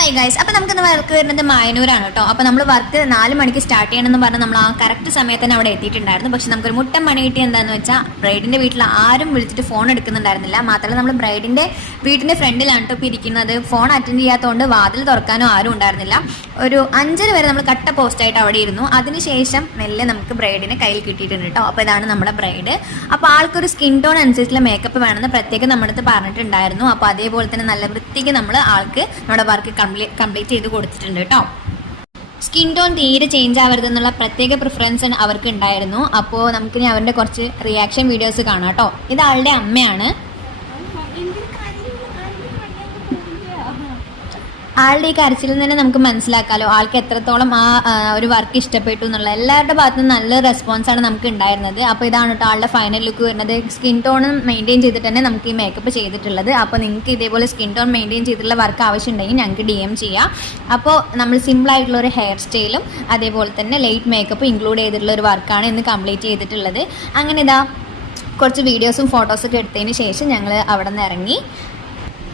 Bye guys. അപ്പോൾ നമുക്കിന്ന് work വരുന്നത് മായനൂരാണ് കേട്ടോ. അപ്പോൾ നമ്മൾ വർക്ക് 4 മണിക്ക് സ്റ്റാർട്ട് ചെയ്യണമെന്ന് പറഞ്ഞാൽ നമ്മൾ ആ കറക്റ്റ് സമയത്ത് തന്നെ അവിടെ എത്തിയിട്ടുണ്ടായിരുന്നു. പക്ഷെ നമുക്കൊരു മുട്ടൻ പണി കിട്ടി എന്താണെന്ന് വെച്ചാൽ ബ്രൈഡിൻ്റെ വീട്ടിൽ ആരും വിളിച്ചിട്ട് ഫോൺ എടുക്കുന്നുണ്ടായിരുന്നില്ല. മാത്രമല്ല നമ്മൾ ബ്രൈഡിൻ്റെ വീട്ടിൻ്റെ ഫ്രണ്ടിലാണ് കേട്ടോ ഇപ്പോൾ ഇരിക്കുന്നത്. ഫോൺ അറ്റൻഡ് ചെയ്യാത്തതുകൊണ്ട് വാതിൽ തുറക്കാനോ ആരും ഉണ്ടായിരുന്നില്ല. ഒരു 5 വരെ നമ്മൾ കട്ട പോസ്റ്റായിട്ട് അവിടെ ഇരുന്നു. അതിനുശേഷം മെല്ലെ നമുക്ക് ബ്രൈഡിനെ കയ്യിൽ കിട്ടിയിട്ടുണ്ട് കേട്ടോ. അപ്പോൾ ഇതാണ് നമ്മുടെ ബ്രൈഡ്. അപ്പോൾ ആൾക്കൊരു സ്കിൻ ടോൺ അനുസരിച്ചുള്ള മേക്കപ്പ് വേണമെന്ന് പ്രത്യേകം നമ്മുടെ അടുത്ത് പറഞ്ഞിട്ടുണ്ടായിരുന്നു. അപ്പോൾ അതേപോലെ തന്നെ നല്ല വൃത്തിക്ക് നമ്മൾ ആൾക്ക് നമ്മുടെ വർക്ക് കംപ്ലീറ്റ് ചെയ്ത് കൊടുത്തിട്ടുണ്ട് കേട്ടോ. സ്കിൻ ടോൺ തീരെ ചേഞ്ച് ആവരുതെന്നുള്ള പ്രത്യേക പ്രിഫറൻസ് അവർക്ക് ഉണ്ടായിരുന്നു. അപ്പോൾ നമുക്ക് അവരുടെ കുറച്ച് റിയാക്ഷൻ വീഡിയോസ് കാണാം കേട്ടോ. ഇത് ആളുടെ അമ്മയാണ്. ആളുടെ ഈ കരച്ചിൽ തന്നെ നമുക്ക് മനസ്സിലാക്കാമല്ലോ ആൾക്ക് എത്രത്തോളം ആ ഒരു വർക്ക് ഇഷ്ടപ്പെട്ടു എന്നുള്ള. എല്ലാവരുടെ ഭാഗത്തു നിന്ന് നല്ല റെസ്പോൺസാണ് നമുക്ക് ഉണ്ടായിരുന്നത്. അപ്പോൾ ഇതാണ് കേട്ടോ ആളുടെ ഫൈനൽ ലുക്ക് വരുന്നത്. സ്കിൻ ടോൺ മെയിൻറ്റെയിൻ ചെയ്തിട്ട് തന്നെ നമുക്ക് ഈ മേക്കപ്പ് ചെയ്തിട്ടുള്ളത്. അപ്പോൾ നിങ്ങൾക്ക് ഇതേപോലെ സ്കിൻ ടോൺ മെയിൻറ്റെയിൻ ചെയ്തിട്ടുള്ള വർക്ക് ആവശ്യമുണ്ടെങ്കിൽ ഞങ്ങൾക്ക് DM ചെയ്യാം. അപ്പോൾ നമ്മൾ സിമ്പിളായിട്ടുള്ള ഒരു ഹെയർ സ്റ്റൈലും അതേപോലെ തന്നെ ലൈറ്റ് മേക്കപ്പ് ഇൻക്ലൂഡ് ചെയ്തിട്ടുള്ള ഒരു വർക്കാണ് ഇന്ന് കംപ്ലീറ്റ് ചെയ്തിട്ടുള്ളത്. അങ്ങനെ ഇതാ കുറച്ച് വീഡിയോസും ഫോട്ടോസൊക്കെ എടുത്തതിന് ശേഷം ഞങ്ങൾ അവിടെ നിന്ന് ഇറങ്ങി.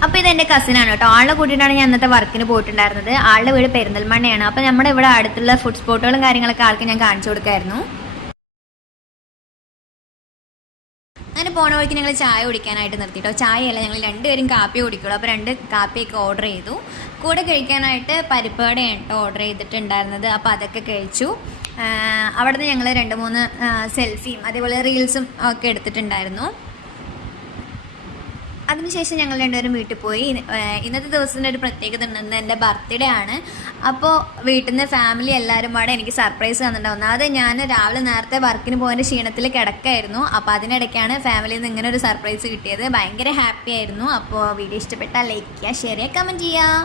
അപ്പോൾ ഇതെൻ്റെ കസിനാണ് കേട്ടോ. ആളെ കൂട്ടിയിട്ടാണ് ഞാൻ അന്നത്തെ വർക്കിന് പോയിട്ടുണ്ടായിരുന്നത്. ആളുടെ വീട് പെരിന്തൽമണ്ണയാണ്. അപ്പോൾ നമ്മുടെ ഇവിടെ അടുത്തുള്ള ഫുഡ് സ്പോട്ടുകളും കാര്യങ്ങളൊക്കെ ആൾക്ക് ഞാൻ കാണിച്ചു കൊടുക്കായിരുന്നു. അങ്ങനെ പോണ വഴിക്ക് ഞങ്ങൾ ചായ കുടിക്കാനായിട്ട് നിർത്തിയിട്ടോ. ചായയല്ല, ഞങ്ങൾ 2 പേരും കാപ്പി കുടിക്കുള്ളൂ. അപ്പോൾ 2 കാപ്പിയൊക്കെ ഓർഡർ ചെയ്തു. കൂടെ കഴിക്കാനായിട്ട് പരിപ്പുവടയാണ് കേട്ടോ ഓർഡർ ചെയ്തിട്ടുണ്ടായിരുന്നത്. അപ്പോൾ അതൊക്കെ കഴിച്ചു. അവിടെ നിന്ന് ഞങ്ങൾ 2-3 സെൽഫിയും അതേപോലെ റീൽസും ഒക്കെ എടുത്തിട്ടുണ്ടായിരുന്നു. അതിനുശേഷം ഞങ്ങൾ 2 പേരും വീട്ടിൽ പോയി. ഇന്നത്തെ ദിവസത്തിൻ്റെ ഒരു പ്രത്യേകത ഉണ്ട്. എൻ്റെ ബർത്ത്ഡേ ആണ്. അപ്പോൾ വീട്ടിൽ നിന്ന് ഫാമിലി എല്ലാവരും പാടെ എനിക്ക് സർപ്രൈസ് തന്നിട്ടുണ്ടാവുന്നത്. അത് ഞാൻ രാവിലെ നേരത്തെ വർക്കിന് പോയതിൻ്റെ ക്ഷീണത്തിൽ കിടക്കായിരുന്നു. അപ്പോൾ അതിനിടയ്ക്കാണ് ഫാമിലിയിൽ നിന്ന് ഇങ്ങനെ ഒരു സർപ്രൈസ് കിട്ടിയത്. ഭയങ്കര ഹാപ്പി ആയിരുന്നു. അപ്പോൾ വീഡിയോ ഇഷ്ടപ്പെട്ടാൽ ലൈക്ക് ചെയ്യുക, ഷെയർ ചെയ്യുക, കമൻറ്റ് ചെയ്യുക.